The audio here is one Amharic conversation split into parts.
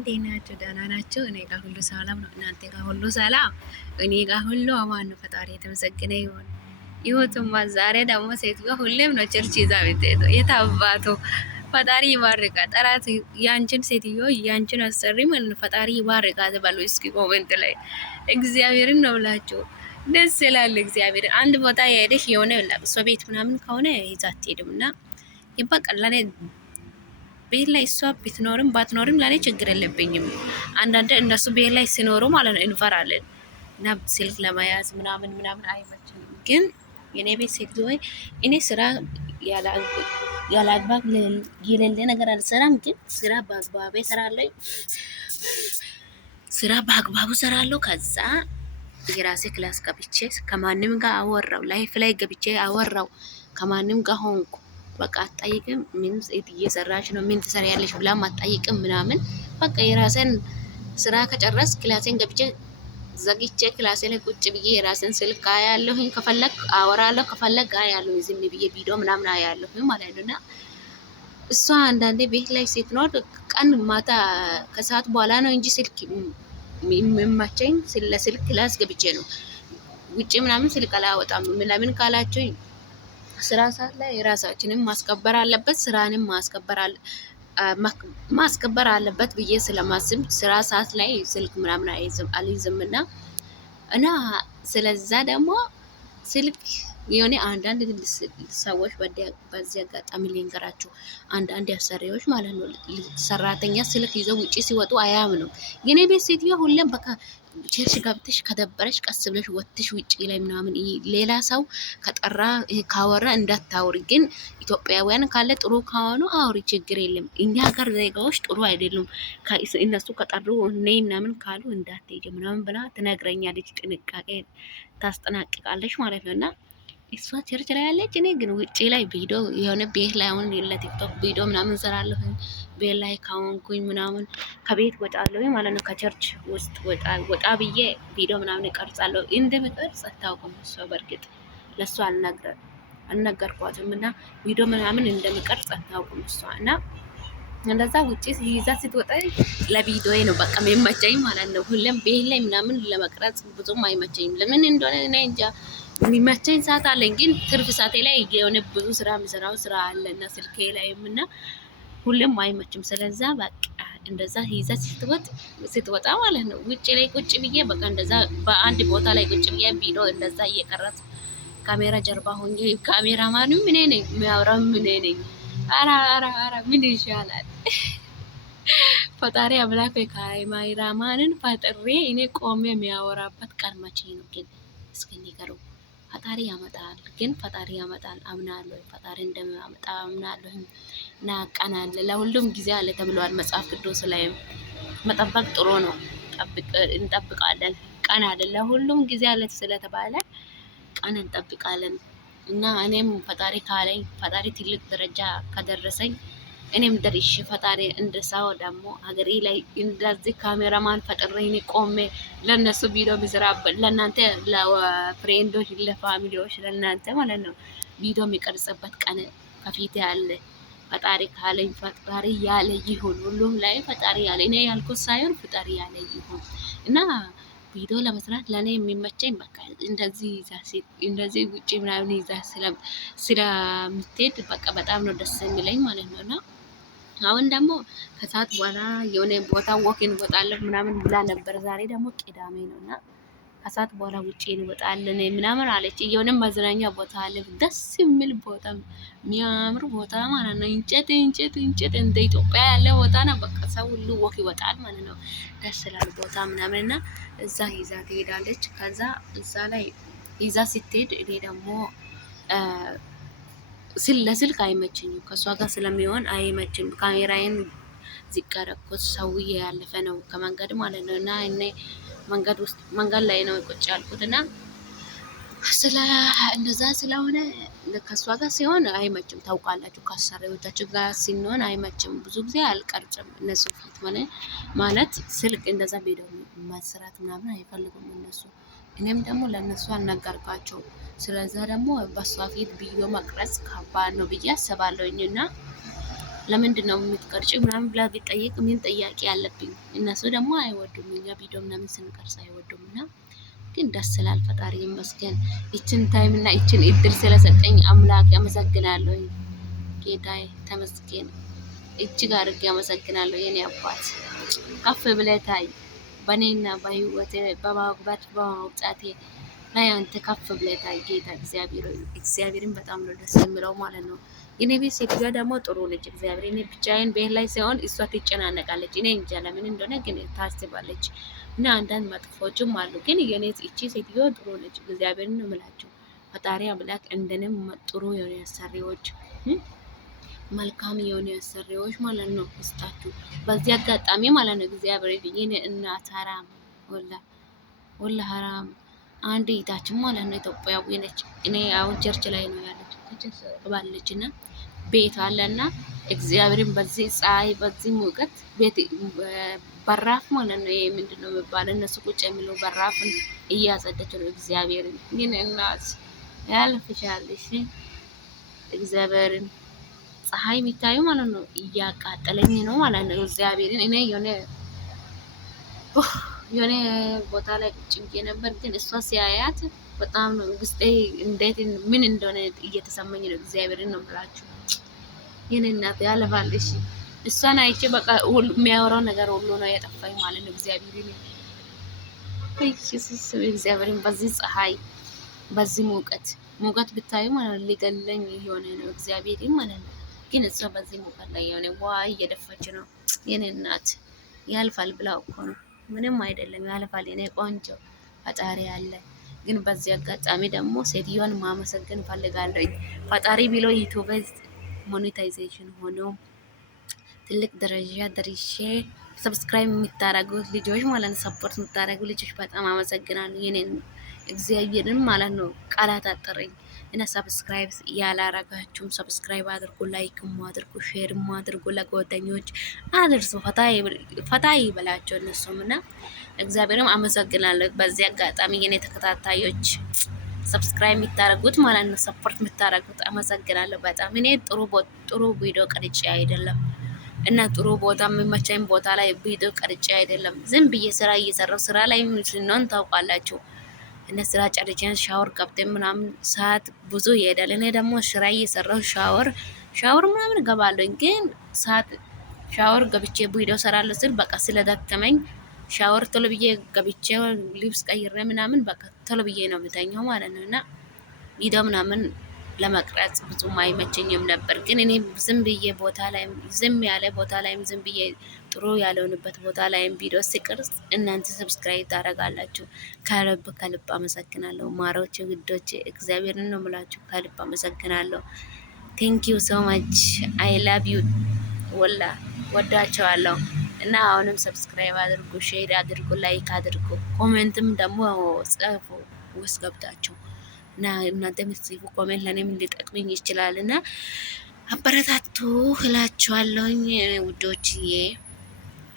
እንዴት ናችሁ? ደህና ናችሁ? እኔ ጋር ሁሉ ሰላም ነው። እናንተ ጋር ሁሉ ሰላም? እኔ ጋር ሁሉ አማን ነው። ፈጣሪ የተመሰገነ ይሁን። ይሁትማ ዛሬ ደግሞ ሴትዮዋ ሁሌም ነው ቸርች ይዛ የምትሄደው። የታባቱ ፈጣሪ ይባርካ። ጠላት ያንቺን ሴትዮ ያንቺን አሰሪ ማለት ነው። ፈጣሪ ይባርካ ተባሉ። እስኪ ኮሜንት ላይ እግዚአብሔርን ነው ብላችሁ ደስ ይላል። እግዚአብሔር አንድ ቦታ የሄደሽ የሆነ ለቅሶ ቤት ምናምን ከሆነ ይዛት ትሄድም እና ይበቃል። ቤት ላይ እሷ ብትኖርም ባትኖርም ለኔ ችግር የለብኝም። አንዳንድ እነሱ ቤት ላይ ሲኖሩ ማለት ነው እንፈራለን እና ስልክ ለመያዝ ምናምን ምናምን አይመችም። ግን የኔ ቤት ሴት ወይ እኔ ስራ ያለ አግባብ የሌለ ነገር አልሰራም። ግን ስራ በአግባቡ እሰራለሁ። ስራ በአግባቡ እሰራለሁ። ከዛ የራሴ ክላስ ገብቼ ከማንም ጋር አወራው፣ ላይፍ ላይ ገብቼ አወራው፣ ከማንም ጋር ሆንኩ። በቃ አትጠይቅም። ምን እየሰራች ነው? ምን ትሰሪያለሽ ብላ አትጠይቅም ምናምን። በቃ የራሴን ስራ ከጨረስ ክላሴን ገብቼ ዘግቼ ክላሴ ላይ ቁጭ ብዬ የራሴን ስልክ አያለሁኝ። ከፈለግ አወራለሁ፣ ከፈለግ አያለሁ። ዝም ብዬ ቪዲዮ ምናምን አያለሁኝ ማለት ነው። እና እሷ አንዳንዴ ቤት ላይ ስትኖር ቀን ማታ ከሰዓት በኋላ ነው እንጂ ስልክ የሚመቸኝ ለስልክ ክላስ ገብቼ ነው። ውጭ ምናምን ስልክ አላወጣም። ለምን ካላችሁ ስራ ሰዓት ላይ ራሳችንን ማስከበር አለበት፣ ስራንም ማስከበር አለበት ብዬ ስለማስብ ስራ ሰዓት ላይ ስልክ ምናምን አልይዝም እና ስለዛ ደግሞ ስልክ የሆነ አንዳንድ ሰዎች በዚህ አጋጣሚ ልንገራችሁ፣ አንዳንድ አሰሪዎች ማለት ነው ሰራተኛ ስልክ ይዘው ውጪ ሲወጡ አያምኑም። የኔ ቤት ሴትዮ ሁሌም በቃ ቸርች ገብተሽ ከደበረሽ ቀስ ብለሽ ወጥሽ ውጪ ላይ ምናምን ሌላ ሰው ከጠራ ካወራ እንዳታውሪ። ግን ኢትዮጵያውያን ካለ ጥሩ ከሆኑ አውሪ፣ ችግር የለም። እኛ ሀገር ዜጋዎች ጥሩ አይደሉም። እነሱ ከጠሩ ነይ ምናምን ካሉ እንዳትሄጂ ምናምን ብላ ትነግረኛለች። ጥንቃቄ ታስጠናቅቃለች ማለት ነው። እና እሷ ቸርች ላይ ያለች፣ እኔ ግን ውጪ ላይ ቪዲዮ የሆነ ቤት ላይ አሁን ለቲክቶክ ቪዲዮ ምናምን ሰራለሁ። ቤት ላይ ካወንኩኝ ምናምን ከቤት ወጣለሁ ማለት ነው። ከቸርች ውስጥ ወጣ ብዬ ቪዲዮ ምናምን እቀርጻለሁ። እንደምቀርጽ አታውቅም እሷ። በእርግጥ ለእሷ አልነገርኳትም እና ቪዲዮ ምናምን እንደምቀርጽ አታውቅም እሷ። እና እንደዛ ውጪ ይዛ ስትወጣ ለቪዲዮ ነው በቃ የሚመቸኝ ማለት ነው። ሁሌም ቤት ላይ ምናምን ለመቅረጽ ብዙም አይመቸኝም። ለምን እንደሆነ እኔ እንጃ። የሚመቸኝ ሰዓት አለኝ፣ ግን ትርፍ ሰዓቴ ላይ የሆነ ብዙ ስራ የሚሰራው ስራ አለ እና ስልኬ ላይም እና ሁሌም አይመችም። ስለዛ በቃ እንደዛ ይዛ ስትወጣ ማለት ነው ውጭ ላይ ቁጭ ብዬ በቃ እንደዛ በአንድ ቦታ ላይ ቁጭ ብዬ ቪዲዮ እንደዛ እየቀረጽ ካሜራ ጀርባ ሆኜ ካሜራማኑ ምን ነኝ የሚያወራው ምን ነኝ። አራ ምን ይሻላል? ፈጣሪ አምላክ ካሜራማንን ፈጥሬ እኔ ቆሜ የሚያወራበት ቀን መቼ ነው ግን? እስኪ ንገሩ። ፈጣሪ ያመጣል፣ ግን ፈጣሪ ያመጣል አምናለሁ። ፈጣሪ እንደሚያመጣ አምናለሁ። እና ቀን አለ፣ ለሁሉም ጊዜ አለ ተብሏል መጽሐፍ ቅዱስ ላይም። መጠበቅ ጥሩ ነው። እንጠብቃለን። ቀን አለ፣ ለሁሉም ጊዜ አለ ስለተባለ ቀን እንጠብቃለን። እና እኔም ፈጣሪ ካለኝ ፈጣሪ ትልቅ ደረጃ ከደረሰኝ እኔም ደርሼ ፈጣሪ እንደሳው ደግሞ ሀገሬ ላይ እንደዚህ ካሜራማን ፈጥሬ እኔ ቆሜ ለነሱ ቪዲዮ ምዝራበት ለእናንተ ለፍሬንዶች ለፋሚሊዎች ለእናንተ ማለት ነው ቪዲዮ የሚቀርጽበት ቀን ከፊት ያለ ፈጣሪ ካለኝ ፈጣሪ ያለ ይሁን። ሁሉም ላይ ፈጣሪ ያለ እኔ ያልኩት ሳይሆን ፈጣሪ ያለ ይሁን እና ቪዲዮ ለመስራት ለኔ የሚመቸኝ በቃ እንደዚህ ውጪ ምናምን ይዛ ስለምትሄድ በቃ በጣም ነው ደስ የሚለኝ ማለት ነው። እና አሁን ደግሞ ከሰዓት በኋላ የሆነ ቦታ ወክ እንወጣለን ምናምን ብላ ነበር። ዛሬ ደግሞ ቅዳሜ ነው እና ከሰዓት በኋላ ውጪ እንወጣለን ምናምን አለች። የሆነ መዝናኛ ቦታ አለ፣ ደስ የሚል ቦታ፣ የሚያምር ቦታ ማለት ነው። እንጨት እንደ ኢትዮጵያ ያለ ቦታ ነው። በቃ ሰው ሁሉ ወክ ይወጣል ማለት ነው። ደስ ይላል ቦታ ምናምን እና እዛ ይዛ ትሄዳለች። ከዛ እዛ ላይ ይዛ ስትሄድ እኔ ደግሞ ለስልክ አይመችኝም፣ ከእሷ ጋር ስለሚሆን አይመችም። ካሜራዬን ዚቀረኩት ሰውዬ ያለፈ ነው ከመንገድ ማለት ነው። እና እኔ መንገድ ላይ ነው ቁጭ ያልኩት እና እንደዛ ስለሆነ ከእሷ ጋር ሲሆን አይመችም። ታውቃላችሁ፣ ከአሰሪዎቻችን ጋር ሲሆን አይመችም። ብዙ ጊዜ አልቀርጭም እነሱ ፊት ማለት ስልክ እንደዛ ቪዲዮ ማሰራት ምናምን አይፈልጉም እነሱ። እኔም ደግሞ ለእነሱ አልነገርኳቸው። ስለዛ ደግሞ በሷ ፊት ቪዲዮ መቅረጽ ከባድ ነው ብዬ አስባለሁኝ እና ለምንድን ነው የምትቀርጪ ምናምን ብላ ቢጠይቅ ምን ጥያቄ አለብኝ? እነሱ ደግሞ አይወዱም፣ እኛ ቪዲዮ ምናምን ስንቀርጽ አይወዱም። እና ግን ደስ ይላል። ፈጣሪ ይመስገን ይችን ታይም እና ይችን እድል ስለሰጠኝ አምላክ አመሰግናለሁ። ጌታዬ ተመስገን፣ እጅግ አድርጌ አመሰግናለሁ። የኔ አባት ከፍ ብለህ ታይ በእኔና በህይወቴ በማግባት በማውጣቴ ላይ አንተ ከፍ ብለህ ታይ ጌታ እግዚአብሔርን በጣም ነው ደስ የሚለው ማለት ነው። የኔ ቤት ሴትዮዋ ደግሞ ጥሩ ነች። እግዚአብሔር እኔ ብቻዬን ቤት ላይ ሲሆን እሷ ትጨናነቃለች። እኔ እንጃ ለምን እንደሆነ ግን ታስባለች። እና አንዳንድ መጥፎችም አሉ። ግን የኔ እቺ ሴትዮ ጥሩ ነች። እግዚአብሔርን ነው የምላቸው። ፈጣሪ አምላክ እንደንም ጥሩ የሆነ አሰሪዎች መልካም የሆነ አሰሪዎች ማለት ነው ይስጣችሁ። በዚህ አጋጣሚ ማለት ነው እግዚአብሔር ይሄን እናት ሀራም ወላ ሀራም አንድ እህታችን ማለት ነው ኢትዮጵያዊ ነች። እኔ አሁን ቸርች ላይ ነው ያለች ባለች እና ቤት አለና እግዚአብሔርን በዚህ ፀሐይ በዚህ ሙቀት ቤት በራፍ ማለት ነው። ይሄ ምንድነው የሚባለው? እነሱ ቁጭ የሚለው በራፍን እያጸደች ነው። እግዚአብሔርን ግን እናት ያልፍሻልሽ እግዚአብሔርን ፀሐይ የሚታዩ ማለት ነው እያቃጠለኝ ነው ማለት ነው። እግዚአብሔርን እኔ የሆነ ቦታ ላይ ቁጭ ብዬ ነበር፣ ግን እሷ ሲያያት በጣም ነው ውስጤ እንዴት ምን እንደሆነ እየተሰማኝ ነው። እግዚአብሔርን ነው የምላችሁ። የኔ እናት ያለፋል። እሺ እሷን አይቼ በቃ የሚያወራው ነገር ሁሉ ነው የጠፋኝ ማለት ነው። እግዚአብሔርን በዚህ ፀሐይ በዚህ ሙቀት ብታዩ ማለት ነው ሊገለኝ የሆነ ነው እግዚአብሔርን ማለት ነው። ግን እሷ በዚህ ሙቀት ላይ የሆነ ዋይ እየደፋች ነው። የኔ እናት ያልፋል ብላ እኮ ነው። ምንም አይደለም ያልፋል። የኔ ቆንጆ ፈጣሪ አለ። ግን በዚህ አጋጣሚ ደግሞ ሴትዮን ማመሰገን ፈልጋለሁ። ፈጣሪ ብሎ ዩቲዩብ ሞኔታይዜሽን ሆኖ ትልቅ ደረጃ ደርሼ ሰብስክራይብ የምታደርጉት ልጆች ማለት ነው፣ ሰፖርት የምታደርጉ ልጆች በጣም አመሰግናለሁ። የኔን እግዚአብሔርን ማለት ነው ቃላት አጠረኝ እና ሰብስክራይብ ያላረጋችሁም ሰብስክራይብ አድርጉ፣ ላይክም አድርጉ፣ ሼርም አድርጉ፣ ለጓደኞች አድርሱ። ፈታ ይበላቸው እነሱም እና እግዚአብሔርም አመሰግናለሁ። በዚህ አጋጣሚ የኔ ተከታታዮች ሰብስክራይብ የምታደርጉት ማለት ነው፣ ሰፖርት የምታደርጉት አመሰግናለሁ በጣም። እኔ ጥሩ ቪዲዮ ቀርጬ አይደለም እና ጥሩ ቦታ የሚመቸኝ ቦታ ላይ ቪዲዮ ቀርጬ አይደለም፣ ዝም ብዬ ስራ እየሰራው ስራ ላይ ስንሆን ታውቃላችሁ እነ ስራ ጨርጨን ሻወር ገብተን ምናምን ሰዓት ብዙ ይሄዳል። እኔ ደግሞ ስራ እየሰራው ሻወር ምናምን ገባለሁ፣ ግን ሰዓት ሻወር ገብቼ ቪዲዮ ሰራለሁ ስል በቃ ስለደከመኝ ሻወር ቶሎ ብዬ ገብቼ ልብስ ቀይሬ ምናምን በቃ ቶሎ ብዬ ነው የምተኛው ማለት ነው። እና ቪዲዮ ምናምን ለመቅረጽ ብዙም አይመቸኝም ነበር። ግን እኔ ዝም ብዬ ቦታ ላይም ዝም ያለ ቦታ ላይም ዝም ብዬ ጥሩ ያለውንበት ቦታ ላይም ቪዲዮ ሲቀርጽ እናንተ ሰብስክራይብ ታደርጋላችሁ። ከልብ አመሰግናለሁ ማሮቼ፣ ውዶቼ እግዚአብሔርን ነው የምላችሁ። ከልብ አመሰግናለሁ። ቴንክ ዩ ሶ ማች አይ ላቭ ዩ ወላ ወዳቸዋለሁ። እና አሁንም ሰብስክራይብ አድርጉ፣ ሼር አድርጉ፣ ላይክ አድርጉ፣ ኮሜንትም ደግሞ ጽፉ ውስጥ ገብታችሁ እና እናንተ የምትጽፉ ኮሜንት ለኔም ሊጠቅመኝ ይችላል እና አበረታቱ እላችኋለሁኝ ውዶችዬ።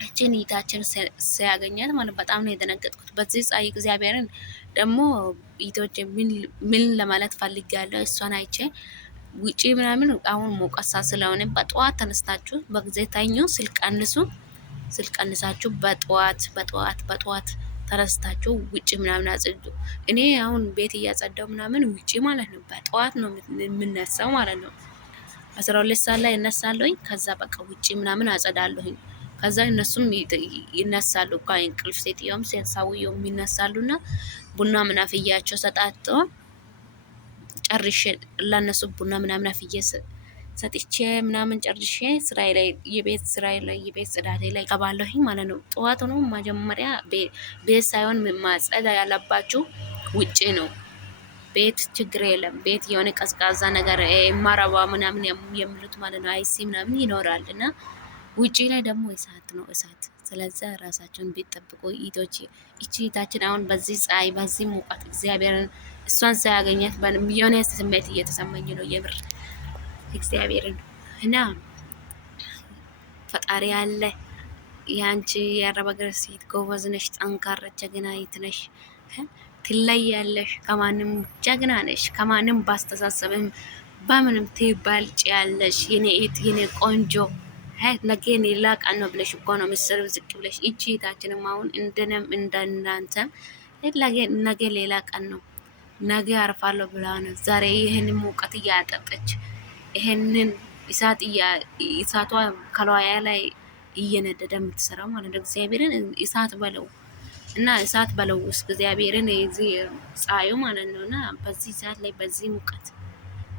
እችን እይታችን ሲያገኛት ማለት በጣም ነው የደነገጥኩት። በዚህ ፀሐይ እግዚአብሔርን ደግሞ እይቶች ምን ለማለት ፈልጋለሁ። እሷን አይቼ ውጪ ምናምን አሁን ሞቀሳ ስለሆነ በጠዋት ተነስታችሁ በጊዜ ታኙ፣ ስልቀንሳችሁ በጠዋት ተነስታችሁ ውጪ ምናምን አጽዱ። እኔ አሁን ቤት እያጸዳው ምናምን ውጪ ማለት ነው በጠዋት ነው የምነሳው ማለት ነው። 12 ሰዓት ላይ እነሳለሁኝ። ከዛ በቃ ውጪ ምናምን አጸዳለሁኝ። ከዛ እነሱም ይነሳሉ ከእንቅልፍ ሴትዮውም ሰውየውም ይነሳሉና ቡና ምናምን አፍያቸው ሰጣጦ ጨርሼ ለነሱ ቡና ምናምን አፍዬ ሰጥቼ ምናምን ጨርሼ ስራዬ ላይ የቤት ጽዳቴ ላይ ገባለሁኝ ማለት ነው። ጠዋት ነው መጀመሪያ ቤት ሳይሆን ማጸዳ ያለባችሁ ውጪ ነው። ቤት ችግር የለም። ቤት የሆነ ቀዝቃዛ ነገር ማረባ ምናምን የሚሉት ማለት ነው አይሲ ምናምን ይኖራል እና ውጪ ላይ ደግሞ እሳት ነው እሳት። ስለዚህ ራሳቸውን ቢጠብቁ ኢቶች። እቺ እህታችን አሁን በዚህ ፀሐይ በዚህ ሙቀት እግዚአብሔርን እሷን ሳያገኛት የሆነ ስሜት እየተሰማኝ ነው የምር እግዚአብሔርን እና ፈጣሪ አለ። ያንቺ የአረብ ሀገር ሴት ጎበዝ ነሽ፣ ጠንካራ ጀግና ነሽ፣ ትለያለሽ። ከማንም ጀግና ነሽ። ከማንም ባስተሳሰብም በምንም ትባልጭ ያለሽ የኔ ቆንጆ ነገ ሌላ ቀን ነው ብለሽ እኮ ነው ምስር ዝቅ ብለሽ እቺ እህታችንም አሁን እንደነም እንደናንተም ነገ ሌላ ቀን ነው ነገ አርፋለሁ ብላ ነው ዛሬ ይህንን ሙቀት እያጠጠች ይህንን እሳቷ ከላያ ላይ እየነደደ የምትሰራው ማለት ነው። እግዚአብሔርን እሳት በለው እና እሳት በለው ውስጥ እግዚአብሔርን እዚህ ፀሐዩ ማለት ነው። እና በዚህ ሰዓት ላይ በዚህ ሙቀት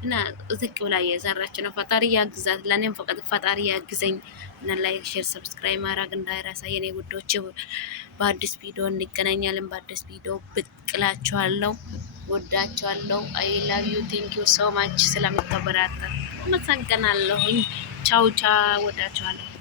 እና ዝቅ ብላ እየሰራች ነው። ፈጣሪ ያግዛት፣ ለእኔም ፈጣሪ ያግዘኝ። እና ላይክ፣ ሼር፣ ሰብስክራይብ ማድረግ እንዳይረሳ የኔ ውዶች። በአዲስ ቪዲዮ እንገናኛለን። በአዲስ ቪዲዮ ብቅ እላችኋለሁ። ወዳችኋለሁ። አይ ላቭ ዩ ቴንክ ዩ ሶ ማች ስለምታበራታ አመሰግናለሁኝ። ቻው ቻው። ወዳችኋለሁ።